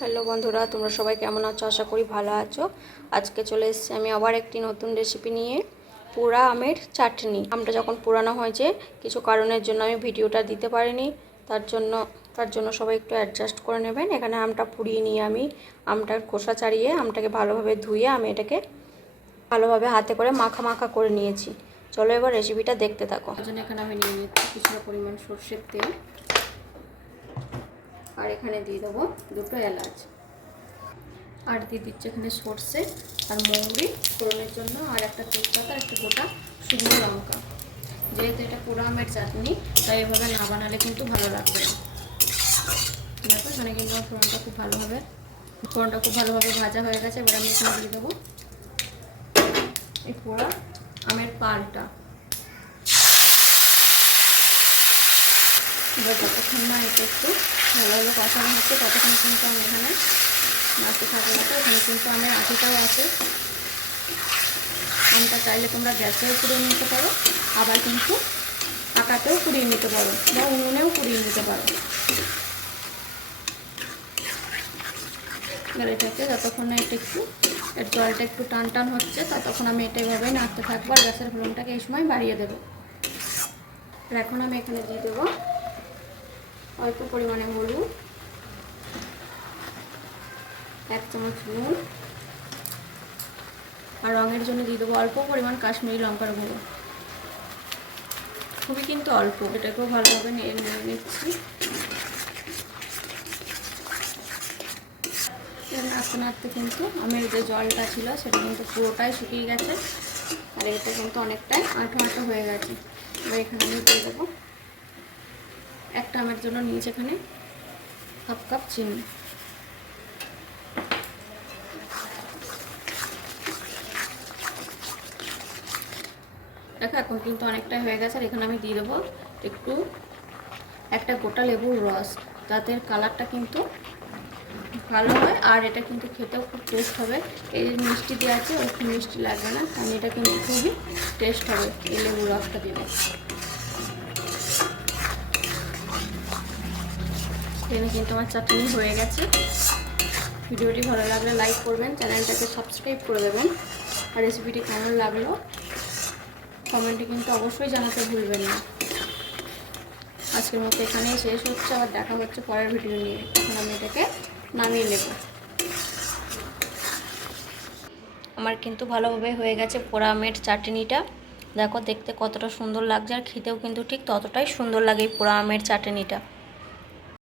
Hello বন্ধুরা, তোমরা সবাই কেমন আছো? আশা করি ভালো আছো। আজকে চলে এসেছি আমি আবার একটি নতুন রেসিপি নিয়ে, পোড়া আমের চাটনি। আমটা যখন পুরানো হয়েছে, কিছু কারণের জন্য আমি ভিডিওটা দিতে পারিনি, তার জন্য সবাই একটু অ্যাডজাস্ট করে নেবেন। এখানে আমটা পুড়িয়ে নিয়ে আমি আমটার খোসা ছাড়িয়ে আমটাকে ভালোভাবে ধুয়ে আমি এটাকে ভালোভাবে হাতে করে মাখা মাখা করে নিয়েছি। চলো এবার রেসিপিটা দেখতে থাকো। এখানে আমি নিয়ে নিচ্ছি কিছুটা পরিমাণ সরষের তেল, আর এখানে দিয়ে দেবো দুটো এলাচ, আর দিয়ে দিচ্ছি এখানে সর্ষে আর মৌরি ফোড়নের জন্য, আর একটা তেজপাতা আর একটা গোটা শুকনো লঙ্কা। যেহেতু এটা পোড়া আমের চাটনি, তাই এভাবে না বানালে কিন্তু ভালো লাগবে না। দেখো এখানে কিন্তু ফোড়নটা খুব ভালোভাবে ভাজা হয়ে গেছে। এবার আমি এখানে দিয়ে দেবো এই পোড়া আমের পালটা। এবার যতক্ষণ না এটা একটু ভালোভাবে কষানো হচ্ছে, ততক্ষণ কিন্তু আমি এখানে নাড়তে থাকবো। এখানে কিন্তু আমের আটিটাও আছে। আমটা চাইলে তোমরা গ্যাসেও পুড়িয়ে নিতে পারো, আবার কিন্তু পাকাতেও পুড়িয়ে নিতে পারো, বা উনুনেও পুড়িয়ে নিতে পারো। এবার এটাকে যতক্ষণ না এটা একটু এর জলটা একটু টান টান হচ্ছে, ততক্ষণ আমি এটা এভাবেই নাড়তে থাকবো, আর গ্যাসের ফ্লেমটাকে এই সময় বাড়িয়ে দেবো। আর এখন আমি এখানে দিয়ে দেবো অল্প পরিমাণে হলুদ, 1 চামচ নুন, আর রঙের জন্য দিয়ে দেবো অল্প পরিমাণ কাশ্মীরি লঙ্কার গুঁড়ো, খুবই কিন্তু অল্প। এটাকেও ভালোভাবে নিয়ে নিচ্ছি। নাড়তে নাড়তে কিন্তু আমের যে জলটা ছিল সেটা কিন্তু পুরোটাই শুকিয়ে গেছে, আর এটা কিন্তু অনেকটাই আঁটো আঁটো হয়ে গেছে। এবার এখানে আমি দিয়ে দেবো একটা আমের জন্য নিয়েছি এখানে 1/2 কাপ চিনি। দেখো এখন কিন্তু অনেকটাই হয়ে গেছে। আর এখানে আমি দিয়ে দেবো একটু একটা গোটা লেবুর রস, যাতে কালারটা কিন্তু ভালো হয়, আর এটা কিন্তু খেতেও খুব টেস্ট হবে। এই মিষ্টি দিয়ে আছে, ওই খুব মিষ্টি লাগবে না, কারণ এটা কিন্তু খুবই টেস্ট হবে এই লেবুর রসটা দিলে। এখানে কিন্তু আমার চাটনি হয়ে গেছে। ভিডিওটি ভালো লাগলে লাইক করবেন, চ্যানেলটাকে সাবস্ক্রাইব করে দেবেন, আর রেসিপিটি কেমন লাগলো কমেন্টে কিন্তু অবশ্যই জানাতে ভুলবেন না। আজকের মতো এখানেই শেষ হচ্ছে, আবার দেখা হচ্ছে পরের ভিডিও নিয়ে। এখন আমি এটাকে নামিয়ে নেব। আমার কিন্তু ভালোভাবে হয়ে গেছে পোড়া আমের চাটনিটা। দেখো দেখতে কতটা সুন্দর লাগছে, আর খেতেও কিন্তু ঠিক ততটাই সুন্দর লাগে এই পোড়া আমের চাটনিটা।